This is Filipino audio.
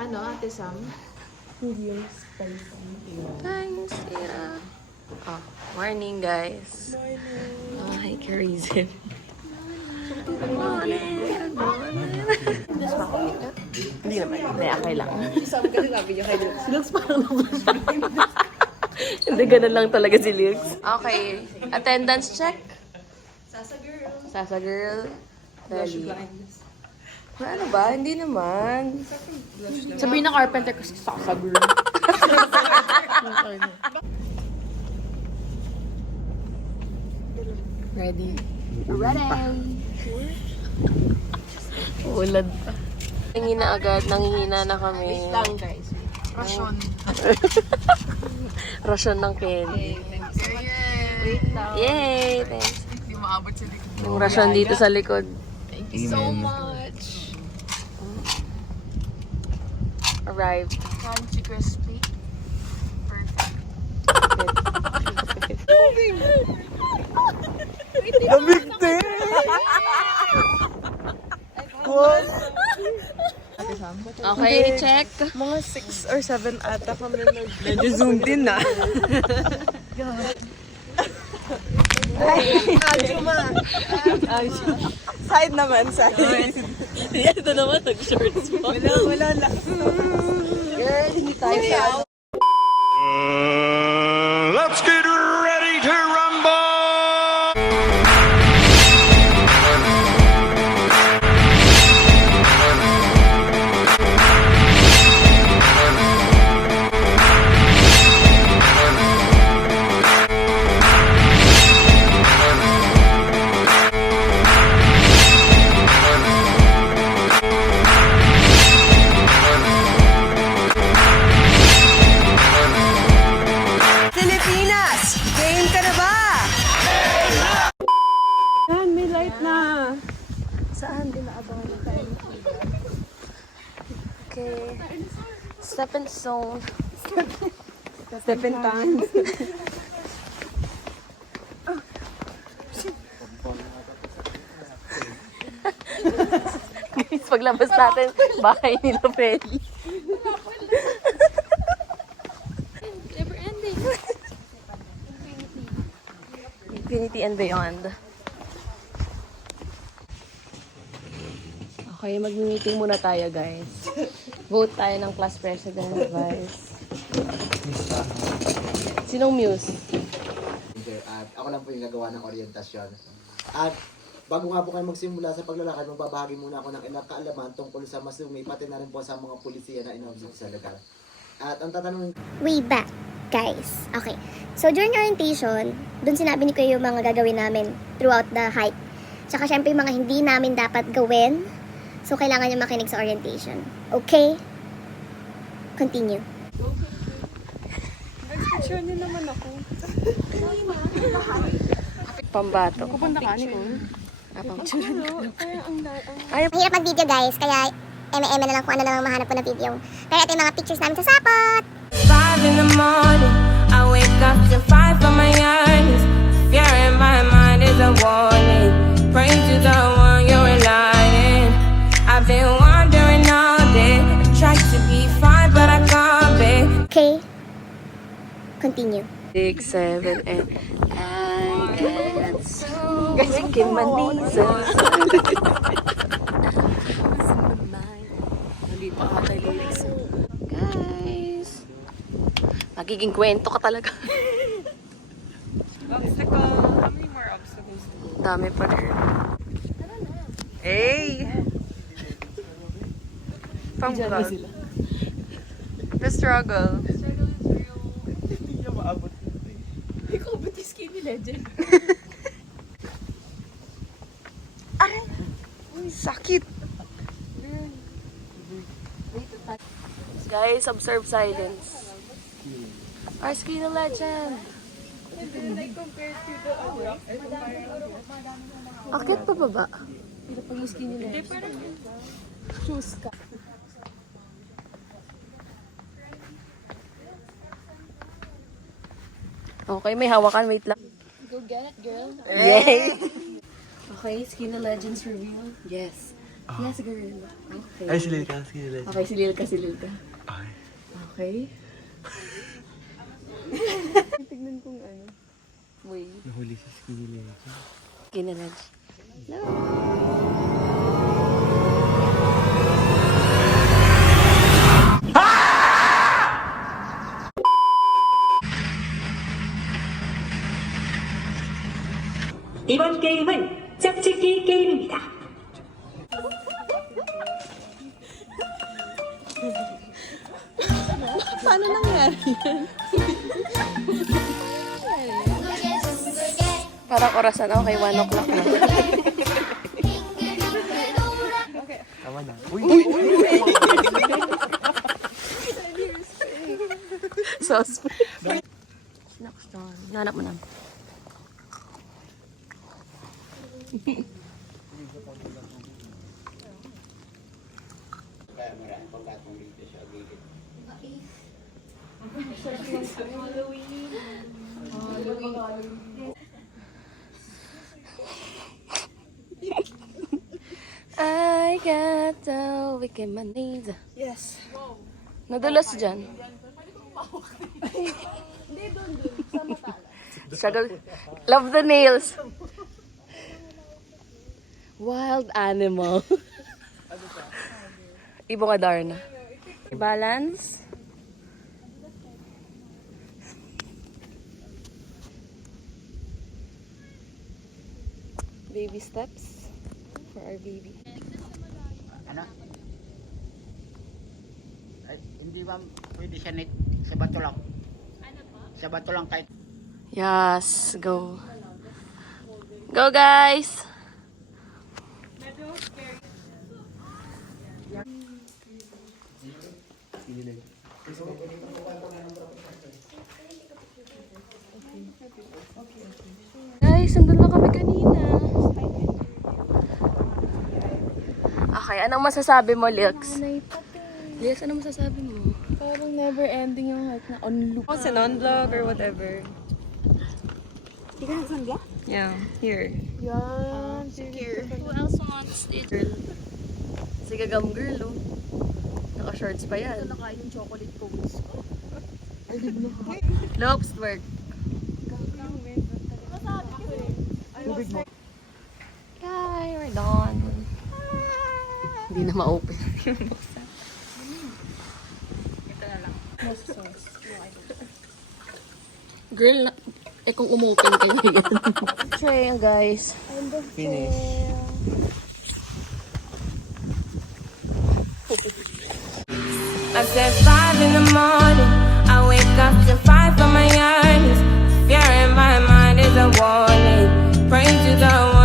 Ano, Ate Sam? Hindi yung spicy. Thanks, yeah. Oh, morning, guys. Morning. Oh, hi, Karizin. Good morning. Good morning. Tapos makulit ka? Hindi naman. Hindi, okay lang. Sabi ka rin, sabi niyo kayo. Looks parang na-flashback. Hindi, ganun lang talaga si Lux. Okay. Attendance check. Sasa girl. Sasa girl. Blush Ready. blinds. Ano ba? Hindi naman. Sabihin ng carpenter kasi sasa girl. Ready? Ready! Ulad pa. Nangihina agad. Nangihina na kami. Wait lang guys. Rasyon. Rasyon ng candy. Wait lang. Yay! Thanks. Hindi maabot sa likod. Yung rasyon dito sa likod. Thank you so much. Arrived. Crunchy crispy. Perfect. Nabigti! What? Okay, check. Mga 6 or 7 ata kami medyo zoomed in na. Ajuma! Side naman, side. Ito naman, nag-shorts mo. Wala lang. Girl, hindi tayo sa Let's get ready to rumble! Pilipinas! Game ka na ba? Yan, may light na. Saan? Di naabangan na tayo. Okay. Stepping stone. Stepping times. Guys, paglabas natin, bahay ni Lopeli. never ending. Infinity and beyond. Okay, mag-meeting muna tayo, guys. Vote tayo ng class president, vice. Sinong muse? At ako lang po yung gagawa ng orientasyon. At bago nga po kayo magsimula sa paglalakad, magbabahagi muna ako ng ilang kaalaman tungkol sa masumi, pati na rin po sa mga pulisiya na inobserve sa lugar. At ang tatanungin Way back, guys. Okay. So, during orientation, dun sinabi ni Kuya yung mga gagawin namin throughout the hike. Tsaka, syempre, yung mga hindi namin dapat gawin. So, kailangan nyo makinig sa orientation. Okay? Continue. Picture niyo naman ako. Pambato. Pupunta ka ni Kun. Mahirap mag-video, guys. Kaya, eme-eme na lang kung ano na lang mahanap ko na video. Pero ito yung mga pictures namin sa sapot. 5 in the morning, I wake up to fight for my earnings. Fear in my mind is a warning. Pray to the one you're relying. I've been wandering all day. I tried to be fine, but I can't be. Okay? Continue. 6, 7, and I get so weak in my knees. Mali pa ata yung lyrics. Guys, magiging kwento ka talaga. Obstacle. How many more obstacles? Dami pa rin. Hey! Pang-vlog. The struggle. Hindi niya maabot. Ikaw ba yung skinny legend? Ay! Sakit! Guys, observe silence. Our skinny legend. Akit pa baba? Pag yung skinny legend. Choose ka. Okay, may hawakan. Wait lang. Go get it, girl. Yay! Okay, Skinny Legends reveal. Yes. Yes, girl. Okay. Ay, silil ka, silil. Okay, silil ka, silil ka. Ay. Okay. Tignan kong ano. Wait. Nahuli si Skilly. Kinalad. 이번 게임은 짝짓기 게임입니다. Paano nangyari yan? Parang orasan ako kay 1 o'clock na. Tama na. Uy! Sauce. Next one. Nanap mo na. I got the weekend money. Yes. Nadulas dyan. Struggle. Love the nails. Wild animal. Ibo ka, Darna. Balance. Baby steps for our baby. Ano? Ay, hindi ba pwede siya sa bato lang? Ano po? Sa bato lang kahit. Yes, go. Go, guys! Guys, nandun lang kami kanina. Okay, anong masasabi mo, Lix? Lix, anong masasabi mo? Parang never ending yung hike na on loop. Oh, sinon-vlog or whatever. Di ka nagsangga? Yeah, here. Yan, secure. Who else wants it? Girl. Si Gagam girl, oh. Naka-shorts pa yan. Ito nakain yung chocolate cones ko. Lopes work. Hi, we're done. Hindi na ma-open. Girl, kung umopen kayo yan. Try yan, guys. Finish. I said 5 in the morning. I wake up to fight for my earnings. Fear in my mind is a warning. Pray to the one.